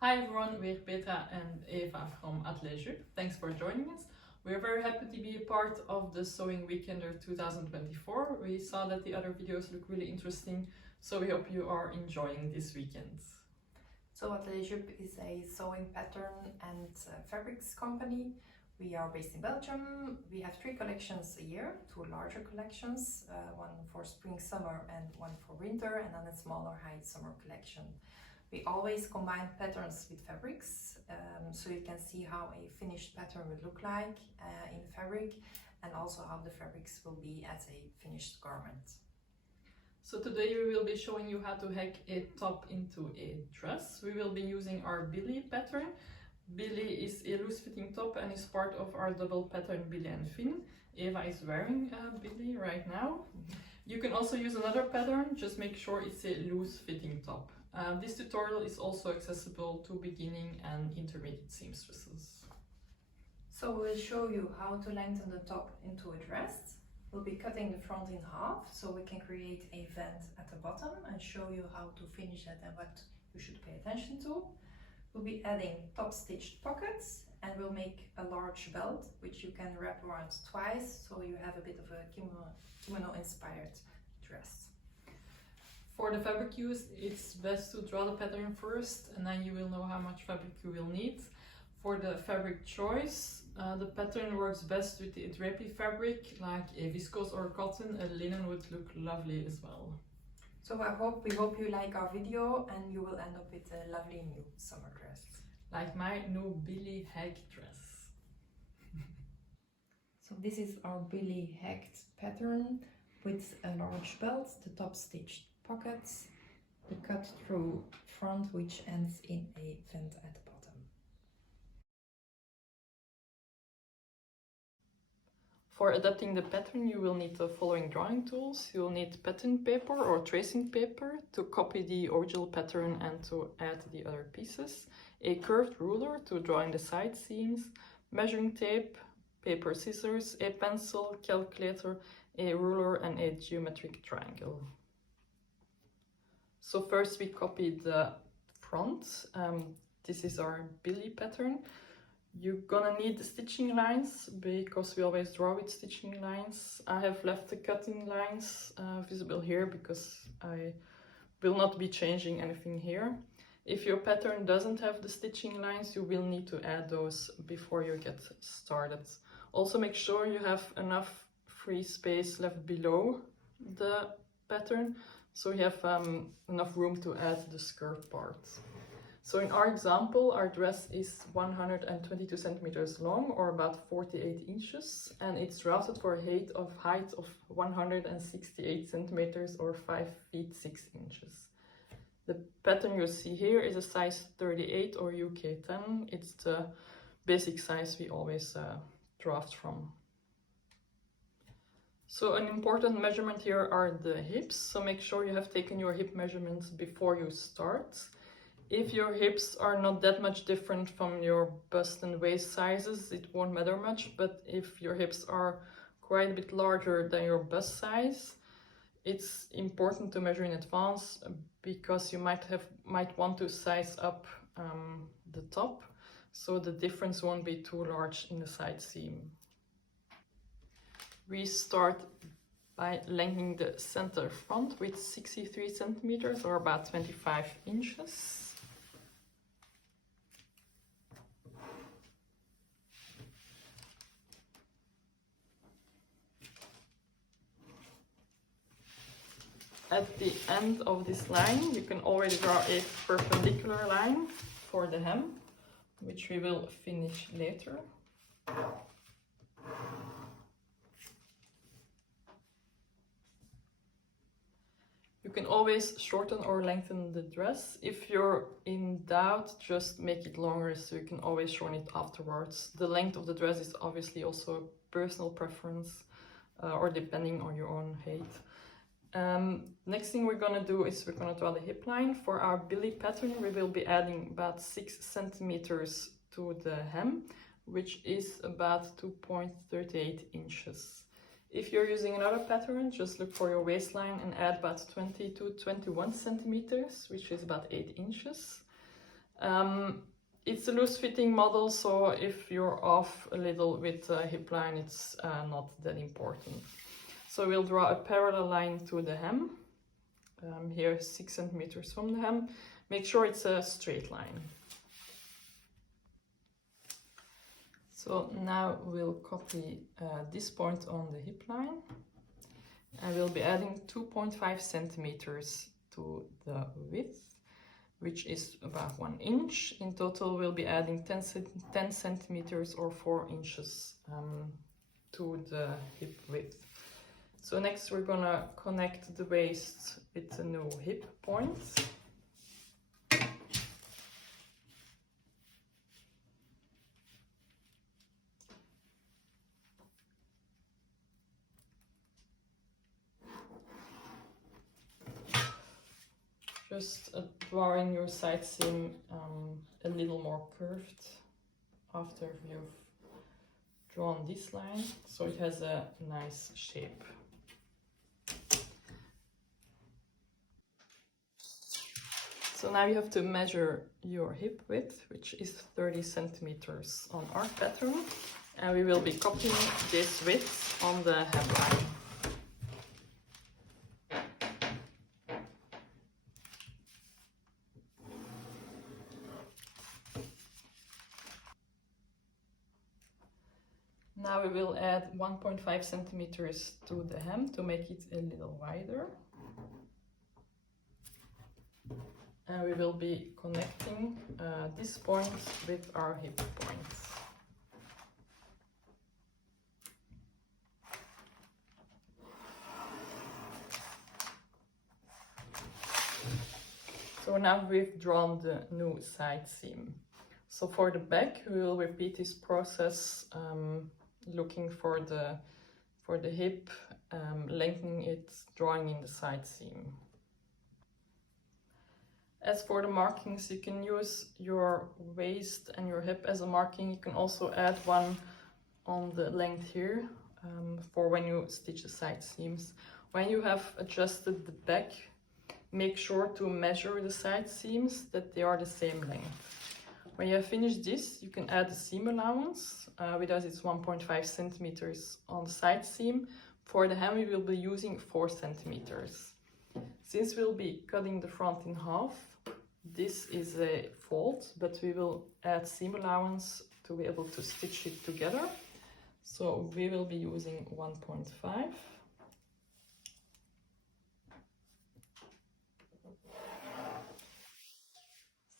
Hi everyone, we're Petra and Eva from Atelier Jup. Thanks for joining us. We're very happy to be a part of the Sewing Weekender 2024. We saw that the other videos look really interesting, so we hope you are enjoying this weekend. So Atelier Jup is a sewing pattern and fabrics company. We are based in Belgium. We have 3 collections a year, 2 larger collections, one for spring, summer and one for winter, and then a smaller high summer collection. We always combine patterns with fabrics, so you can see how a finished pattern would look like in fabric, and also how the fabrics will be as a finished garment. So today we will be showing you how to hack a top into a dress. We will be using our Billie pattern. Billie is a loose-fitting top and is part of our double pattern Billie and Finn. Eva is wearing Billie right now. You can also use another pattern, just make sure it's a loose-fitting top. This tutorial is also accessible to beginning and intermediate seamstresses. So we'll show you how to lengthen the top into a dress. We'll be cutting the front in half so we can create a vent at the bottom and show you how to finish it and what you should pay attention to. We'll be adding top-stitched pockets, and we'll make a large belt which you can wrap around twice, so you have a bit of a kimono-inspired dress. For the fabric use, it's best to draw the pattern first, and then you will know how much fabric you will need. For the fabric choice, the pattern works best with a drapey fabric like a viscose or cotton. A linen would look lovely as well. So we hope you like our video and you will end up with a lovely new summer dress. Like my new Billie hack dress. So this is our Billie hacked pattern with a large belt, the top stitched pockets, the cut through front which ends in a vent at the bottom. For adapting the pattern, you will need the following drawing tools. You'll need pattern paper or tracing paper to copy the original pattern and to add the other pieces, a curved ruler to draw in the side seams, measuring tape, paper scissors, a pencil, calculator, a ruler and a geometric triangle. So first we copy the front. This is our Billie pattern. You're gonna need the stitching lines because we always draw with stitching lines. I have left the cutting lines visible here because I will not be changing anything here. If your pattern doesn't have the stitching lines, you will need to add those before you get started. Also make sure you have enough free space left below the pattern, so you have enough room to add the skirt part. So in our example, our dress is 122 centimeters long, or about 48 inches, and it's drafted for a height of 168 centimeters or 5 feet 6 inches. The pattern you see here is a size 38 or UK 10. It's the basic size we always draft from. So an important measurement here are the hips, so make sure you have taken your hip measurements before you start. If your hips are not that much different from your bust and waist sizes, it won't matter much, but if your hips are quite a bit larger than your bust size, it's important to measure in advance because you might want to size up the top, so the difference won't be too large in the side seam. We start by lengthening the center front with 63 centimeters or about 25 inches. At the end of this line, you can already draw a perpendicular line for the hem, which we will finish later. You can always shorten or lengthen the dress. If you're in doubt, just make it longer so you can always shorten it afterwards. The length of the dress is obviously also a personal preference or depending on your own height. Next thing we're gonna do is we're gonna draw the hip line. For our Billie pattern, we will be adding about 6 centimeters to the hem, which is about 2.38 inches. If you're using another pattern, just look for your waistline and add about 20 to 21 centimeters, which is about 8 inches. It's a loose fitting model, so if you're off a little with the hip line, it's not that important. So we'll draw a parallel line to the hem. Here 6 centimeters from the hem. Make sure it's a straight line. So now we'll copy this point on the hip line, and we'll be adding 2.5 centimeters to the width, which is about 1 inch. In total, we'll be adding 10 centimeters or 4 inches to the hip width. So next we're gonna connect the waist with the new hip point. Just drawing your side seam a little more curved after you've drawn this line, so it has a nice shape. So now you have to measure your hip width, which is 30 centimeters on our pattern, and we will be copying this width on the hemline. Now we will add 1.5 centimeters to the hem to make it a little wider. And we will be connecting this point with our hip point. So now we've drawn the new side seam. So for the back, we will repeat this process, looking for the hip, lengthening it, drawing in the side seam. As for the markings, you can use your waist and your hip as a marking. You can also add one on the length here for when you stitch the side seams. When you have adjusted the back, make sure to measure the side seams that they are the same length. When you have finished this, you can add the seam allowance. With us it's 1.5 centimeters on the side seam. For the hem we will be using 4 centimeters. Since we'll be cutting the front in half, this is a fold, but we will add seam allowance to be able to stitch it together. So we will be using 1.5.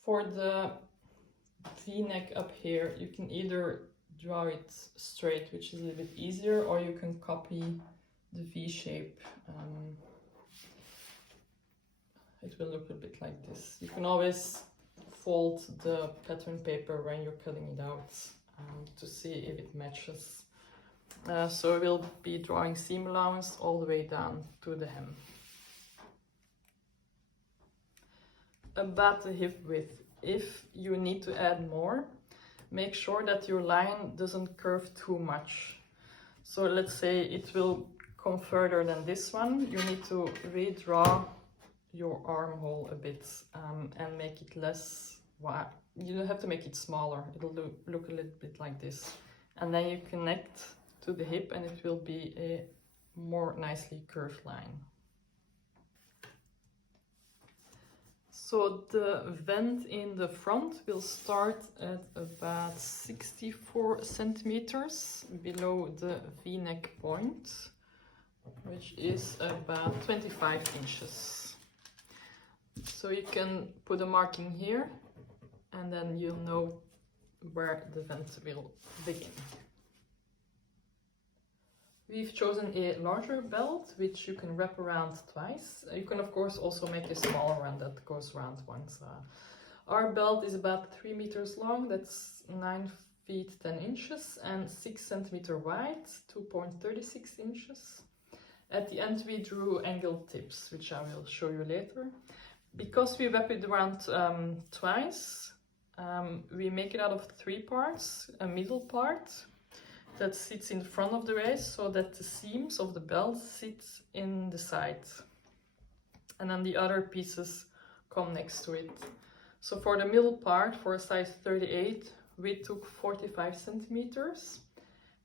For the V-neck up here, you can either draw it straight, which is a little bit easier, or you can copy the V shape. It will look a bit like this. You can always fold the pattern paper when you're cutting it out to see if it matches. So we'll be drawing seam allowance all the way down to the hem. About the hip width, if you need to add more, make sure that your line doesn't curve too much. So let's say it will come further than this one, you need to redraw your armhole a bit and make it less wide. You don't have to make it smaller, it'll look a little bit like this. And then you connect to the hip and it will be a more nicely curved line. So the vent in the front will start at about 64 centimeters below the V-neck point, which is about 25 inches. So you can put a marking here and then you'll know where the vent will begin. We've chosen a larger belt, which you can wrap around twice. You can of course also make a smaller one that goes around once. Our belt is about 3 meters long, that's 9 feet 10 inches and 6 centimeter wide, 2.36 inches. At the end we drew angled tips, which I will show you later. Because we wrap it around twice, we make it out of 3 parts, a middle part that sits in front of the waist so that the seams of the belt sit in the side. And then the other pieces come next to it. So for the middle part, for a size 38, we took 45 centimeters.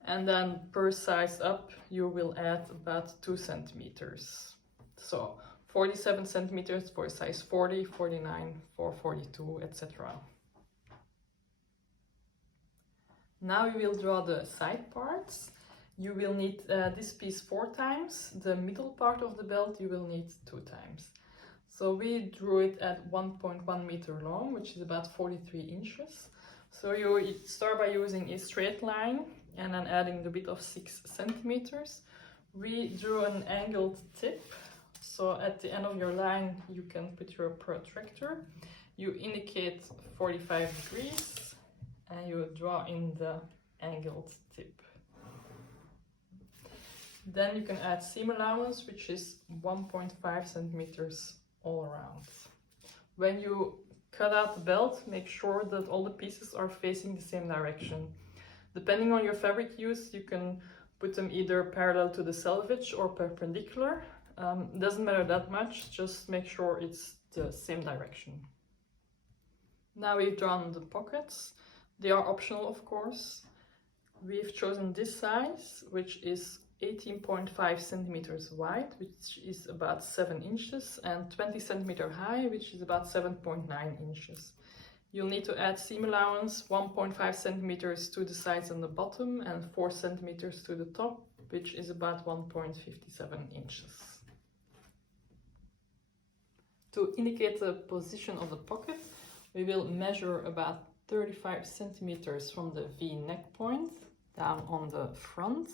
And then per size up, you will add about 2 centimeters. So 47 centimeters for size 40, 49 for 42, etc. Now you will draw the side parts. You will need this piece 4 times. The middle part of the belt you will need 2 times. So we drew it at 1.1 meter long, which is about 43 inches. So you start by using a straight line and then adding the width of 6 centimeters. We drew an angled tip. So at the end of your line, you can put your protractor. You indicate 45 degrees and you draw in the angled tip. Then you can add seam allowance, which is 1.5 centimeters all around. When you cut out the belt, make sure that all the pieces are facing the same direction. Depending on your fabric use, you can put them either parallel to the selvage or perpendicular. Doesn't matter that much, just make sure it's the same direction. Now we've drawn the pockets. They are optional, of course. We've chosen this size, which is 18.5 centimeters wide, which is about 7 inches, and 20 centimeters high, which is about 7.9 inches. You'll need to add seam allowance 1.5 centimeters to the sides and the bottom, and 4 centimeters to the top, which is about 1.57 inches. To indicate the position of the pocket, we will measure about 35 centimeters from the V-neck point down on the front,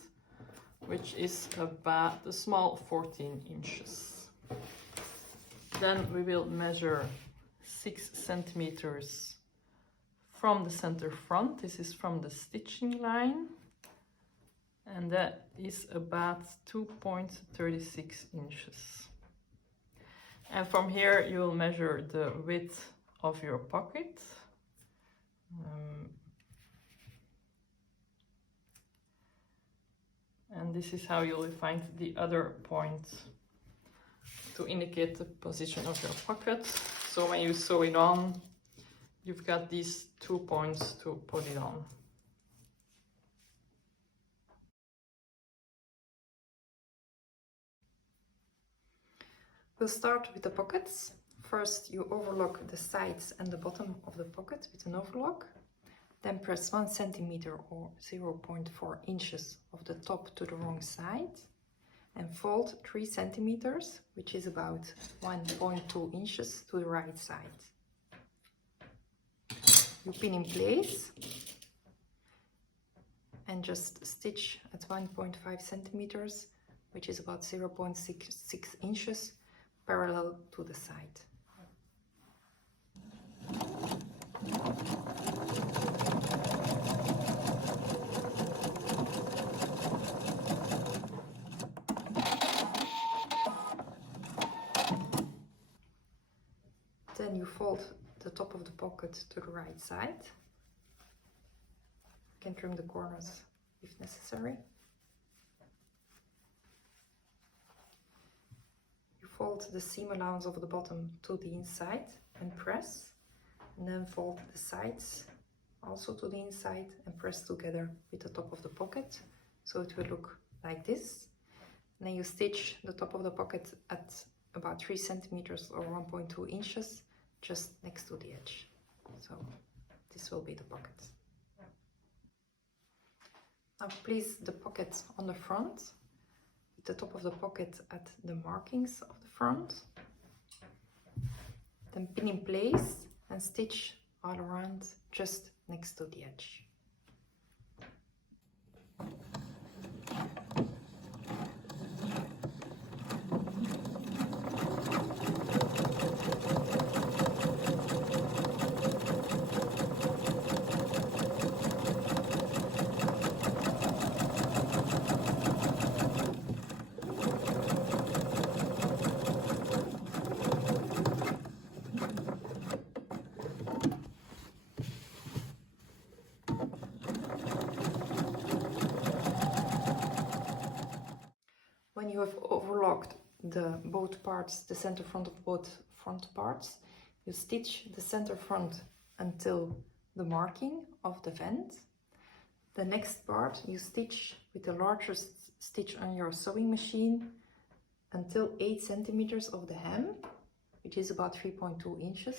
which is about a small 14 inches. Then we will measure 6 centimeters from the center front. This is from the stitching line, and that is about 2.36 inches. And from here you will measure the width of your pocket. And this is how you'll find the other point to indicate the position of your pocket. So when you sew it on, you've got these 2 points to put it on. We'll start with the pockets. First, you overlock the sides and the bottom of the pocket with an overlock. Then press 1 centimeter or 0.4 inches of the top to the wrong side and fold 3 centimeters, which is about 1.2 inches to the right side. You pin in place and just stitch at 1.5 centimeters, which is about 0.66 inches, parallel to the side. Then you fold the top of the pocket to the right side. You can trim the corners if necessary. You fold the seam allowance of the bottom to the inside and press, and then fold the sides also to the inside and press together with the top of the pocket, so it will look like this. And then you stitch the top of the pocket at about 3 centimeters or 1.2 inches just next to the edge. So this will be the pocket. Now place the pocket on the front, with the top of the pocket at the markings of the front. Then pin in place and stitch all around just next to the edge. When you have overlocked both parts, the center front of both front parts, you stitch the center front until the marking of the vent. The next part you stitch with the largest stitch on your sewing machine until 8 centimeters of the hem, which is about 3.2 inches,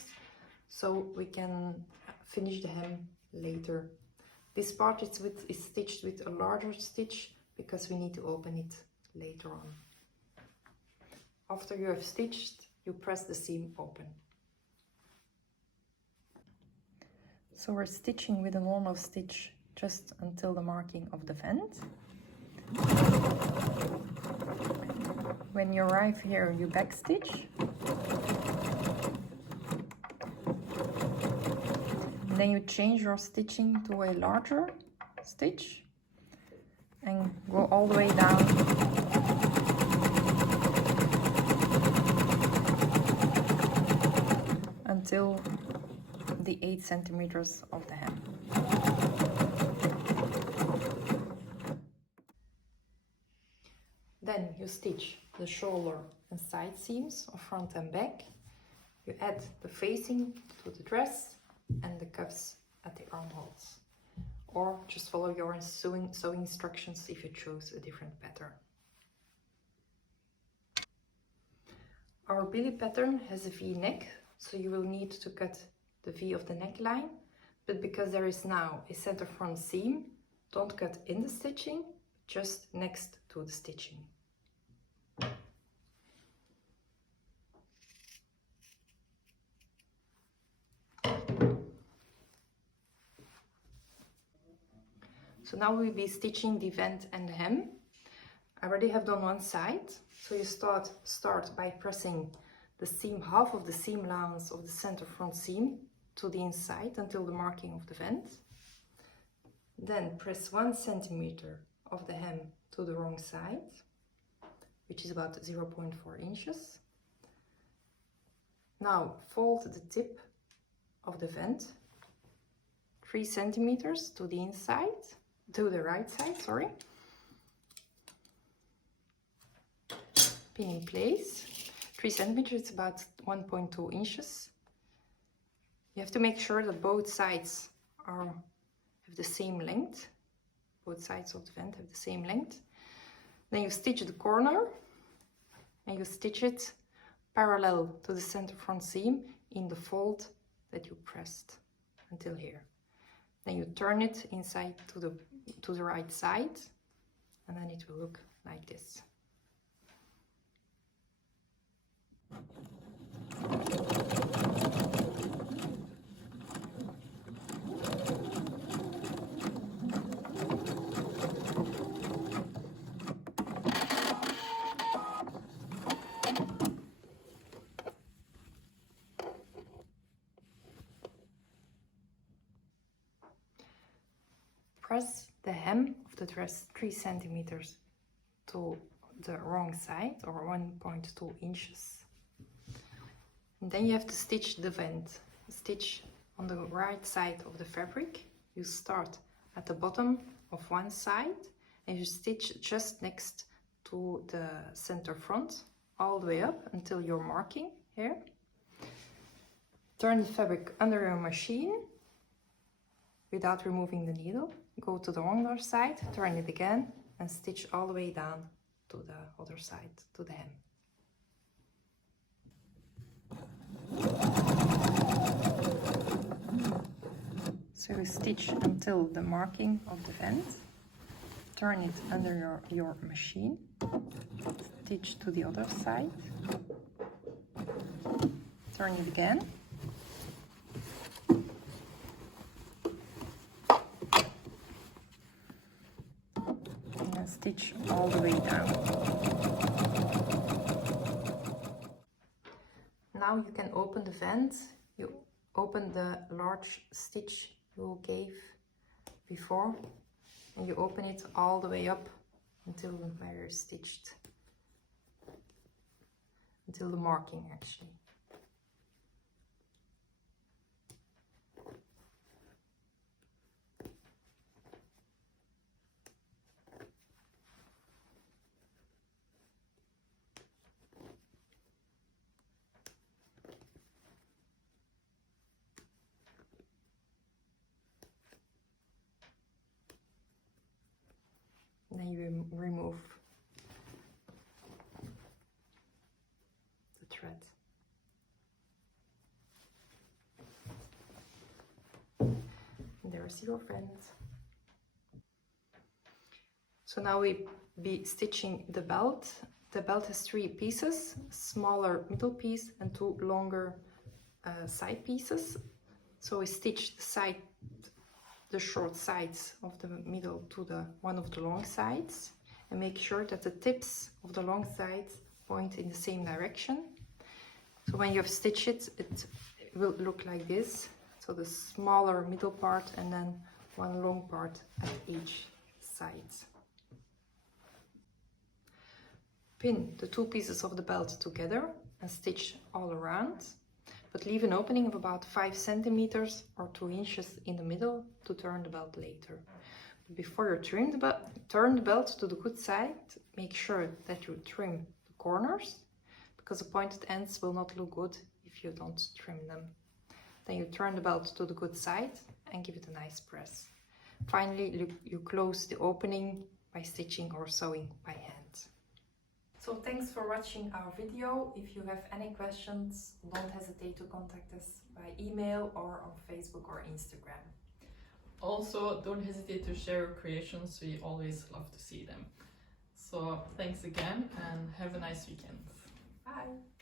so we can finish the hem later. This part is stitched with a larger stitch because we need to open it later on. After you have stitched, you press the seam open. So we're stitching with a normal stitch just until the marking of the vent. When you arrive here, you backstitch. Then you change your stitching to a larger stitch and go all the way down until the 8 centimeters of the hem. Then you stitch the shoulder and side seams of front and back. You add the facing to the dress and the cuffs at the armholes, or just follow your sewing instructions if you choose a different pattern. Our Billie pattern has a V-neck, so you will need to cut the V of the neckline, but because there is now a center front seam, don't cut in the stitching, just next to the stitching. So now we'll be stitching the vent and the hem. I already have done one side, so you start by pressing the seam, half of the seam allowance of the center front seam to the inside until the marking of the vent. Then press 1 centimeter of the hem to the wrong side, which is about 0.4 inches. Now fold the tip of the vent 3 centimeters to the inside, to the right side, sorry. Pin in place. 3 centimeters, it's about 1.2 inches. You have to make sure that both sides have the same length. Both sides of the vent have the same length. Then you stitch the corner and you stitch it parallel to the center front seam in the fold that you pressed until here. Then you turn it inside to the right side, and then it will look like this. Press the hem of the dress 3 centimeters to the wrong side, or 1.2 inches. And then you have to stitch the vent. Stitch on the right side of the fabric. You start at the bottom of one side and you stitch just next to the center front all the way up until your marking here. Turn the fabric under your machine without removing the needle. Go to the other side, turn it again, and stitch all the way down to the other side, to the hem. So you stitch until the marking of the vent, turn it under your machine, stitch to the other side, turn it again, stitch all the way down. Now you can open the vent. You open the large stitch you gave before, and you open it all the way up until where you're stitched, until the marking actually. There's your friend. So now we be stitching the belt. The belt has 3 pieces, smaller middle piece and 2 longer side pieces. So we stitch the short sides of the middle to one of the long sides, and make sure that the tips of the long sides point in the same direction. So when you have stitched it, it will look like this. So the smaller middle part and then one long part at each side. Pin the 2 pieces of the belt together and stitch all around, but leave an opening of about 5 centimeters or 2 inches in the middle to turn the belt later. Before you turn the belt to the good side, make sure that you trim the corners, because the pointed ends will not look good if you don't trim them. Then you turn the belt to the good side and give it a nice press. Finally, you close the opening by stitching or sewing by hand. So thanks for watching our video. If you have any questions, don't hesitate to contact us by email or on Facebook or Instagram. Also, don't hesitate to share your creations. We always love to see them. So thanks again and have a nice weekend. Bye!